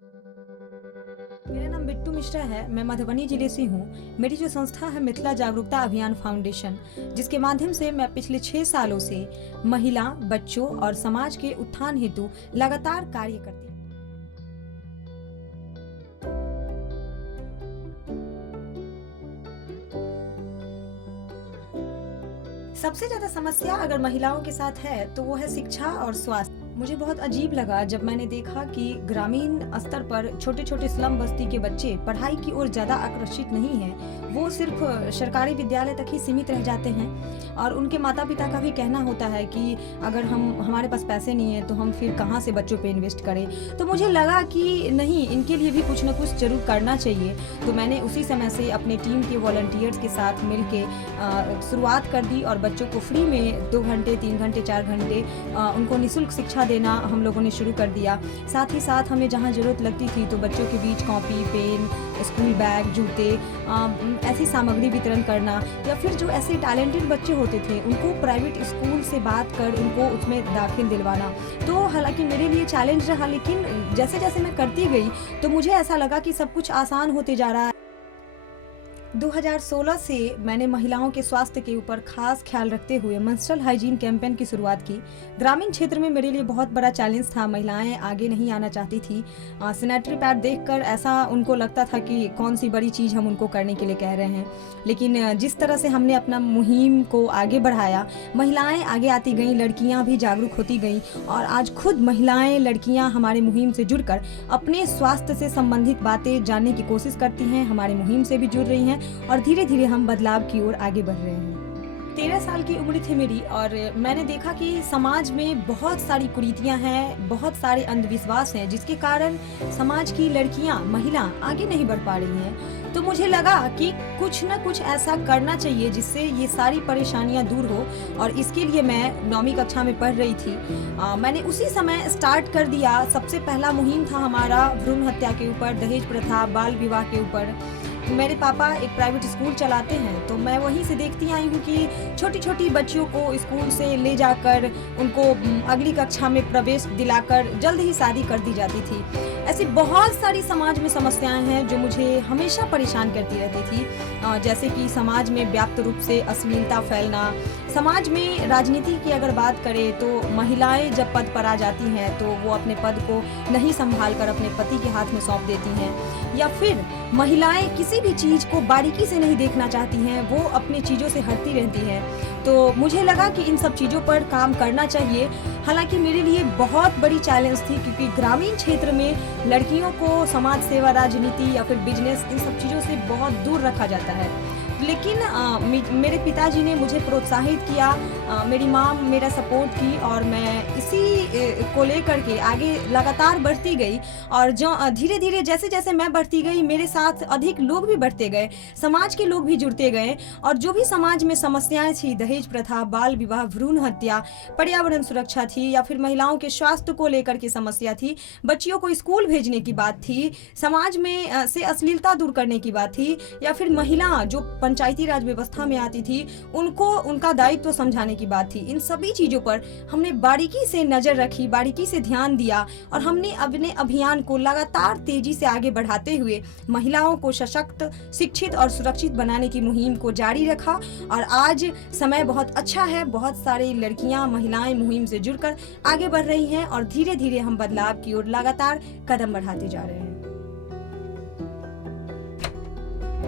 मेरा नाम बिट्टू मिश्रा है। मैं मधुबनी जिले से हूँ। मेरी जो संस्था है मिथिला जागरूकता अभियान फाउंडेशन, जिसके माध्यम से मैं पिछले 6 सालों से महिला, बच्चों और समाज के उत्थान हेतु लगातार कार्य करती हूँ। सबसे ज्यादा समस्या अगर महिलाओं के साथ है तो वो है शिक्षा और स्वास्थ्य। मुझे बहुत अजीब लगा जब मैंने देखा कि ग्रामीण स्तर पर छोटे छोटे स्लम बस्ती के बच्चे पढ़ाई की ओर ज़्यादा आकर्षित नहीं हैं। वो सिर्फ सरकारी विद्यालय तक ही सीमित रह जाते हैं और उनके माता पिता का भी कहना होता है कि अगर हमारे पास पैसे नहीं है तो हम फिर कहाँ से बच्चों पे इन्वेस्ट करें। तो मुझे लगा कि नहीं, इनके लिए भी कुछ न कुछ जरूर करना चाहिए। तो मैंने उसी समय से अपने टीम के वॉलंटियर्स के साथ मिल के शुरुआत कर दी और बच्चों को फ्री में 2 घंटे, 3 घंटे, 4 घंटे उनको निःशुल्क शिक्षा देना हम लोगों ने शुरू कर दिया। साथ ही साथ हमें जहाँ ज़रूरत लगती थी तो बच्चों के बीच कॉपी, पेन, स्कूल बैग, जूते, ऐसी सामग्री वितरण करना, या फिर जो ऐसे टैलेंटेड बच्चे होते थे उनको प्राइवेट स्कूल से बात कर उनको उसमें दाखिल दिलवाना। तो हालांकि मेरे लिए चैलेंज रहा, लेकिन जैसे जैसे मैं करती गई तो मुझे ऐसा लगा कि सब कुछ आसान होते जा रहा है। 2016 से मैंने महिलाओं के स्वास्थ्य के ऊपर खास ख्याल रखते हुए मेंस्ट्रुअल हाइजीन कैंपेन की शुरुआत की। ग्रामीण क्षेत्र में मेरे लिए बहुत बड़ा चैलेंज था। महिलाएं आगे नहीं आना चाहती थी। सैनिटरी पैड देखकर ऐसा उनको लगता था कि कौन सी बड़ी चीज़ हम उनको करने के लिए कह रहे हैं। लेकिन जिस तरह से हमने अपना मुहिम को आगे बढ़ाया, महिलाएं आगे आती गईं, लड़कियां भी जागरूक होती गईं और आज खुद महिलाएं, लड़कियां हमारे मुहिम से जुड़कर अपने स्वास्थ्य से संबंधित बातें जानने की कोशिश करती हैं, हमारे मुहिम से भी जुड़ रही हैं और धीरे धीरे हम बदलाव की ओर आगे बढ़ रहे हैं। 13 साल की उम्र थी मेरी और मैंने देखा कि समाज में बहुत सारी कुरीतियां हैं, बहुत सारे अंधविश्वास हैं, जिसके कारण समाज की लड़कियां, महिला आगे नहीं बढ़ पा रही हैं। तो मुझे लगा कि कुछ न कुछ ऐसा करना चाहिए जिससे ये सारी परेशानियां दूर हो, और इसके लिए मैं 9वीं कक्षा में पढ़ रही थी। मैंने उसी समय स्टार्ट कर दिया। सबसे पहला मुहिम था हमारा भ्रूण हत्या के ऊपर, दहेज प्रथा, बाल विवाह के ऊपर। मेरे पापा एक प्राइवेट स्कूल चलाते हैं, तो मैं वहीं से देखती आई हूँ कि छोटी छोटी बच्चियों को स्कूल से ले जाकर उनको अगली कक्षा में प्रवेश दिलाकर जल्द ही शादी कर दी जाती थी। ऐसी बहुत सारी समाज में समस्याएं हैं जो मुझे हमेशा परेशान करती रहती थी, जैसे कि समाज में व्याप्त रूप से अश्लीलता फैलना। समाज में राजनीति की अगर बात करें तो महिलाएं जब पद पर आ जाती हैं तो वो अपने पद को नहीं संभाल कर अपने पति के हाथ में सौंप देती हैं, या फिर महिलाएं किसी भी चीज़ को बारीकी से नहीं देखना चाहती हैं, वो अपनी चीज़ों से हटती रहती हैं। तो मुझे लगा कि इन सब चीज़ों पर काम करना चाहिए। हालांकि मेरे लिए बहुत बड़ी चैलेंज थी, क्योंकि ग्रामीण क्षेत्र में लड़कियों को समाज सेवा, राजनीति या फिर बिजनेस, इन सब चीज़ों से बहुत दूर रखा जाता है। लेकिन मेरे पिताजी ने मुझे प्रोत्साहित किया, मेरी माँ मेरा सपोर्ट की और मैं इसी को लेकर के आगे लगातार बढ़ती गई। और जो धीरे धीरे जैसे जैसे मैं बढ़ती गई, मेरे साथ अधिक लोग भी बढ़ते गए, समाज के लोग भी जुड़ते गए, और जो भी समाज में समस्याएं थी, दहेज प्रथा, बाल विवाह, भ्रूण हत्या, पर्यावरण सुरक्षा थी, या फिर महिलाओं के स्वास्थ्य को लेकर के समस्या थी, बच्चियों को स्कूल भेजने की बात थी, समाज में से अश्लीलता दूर करने की बात थी, या फिर महिला जो पंचायती राज व्यवस्था में आती थी उनको उनका दायित्व समझाने की बात थी। इन सभी चीजों पर हमने बारीकी से नजर रखी, बारीकी से ध्यान दिया, और हमने अपने अभियान को लगातार तेजी से आगे बढ़ाते हुए महिलाओं को सशक्त, शिक्षित और सुरक्षित बनाने की मुहिम को जारी रखा। और आज समय बहुत अच्छा है, बहुत सारी लड़कियां, महिलाएं मुहिम से जुड़कर आगे बढ़ रही हैं और धीरे धीरे हम बदलाव की ओर लगातार कदम बढ़ाते जा रहे हैं।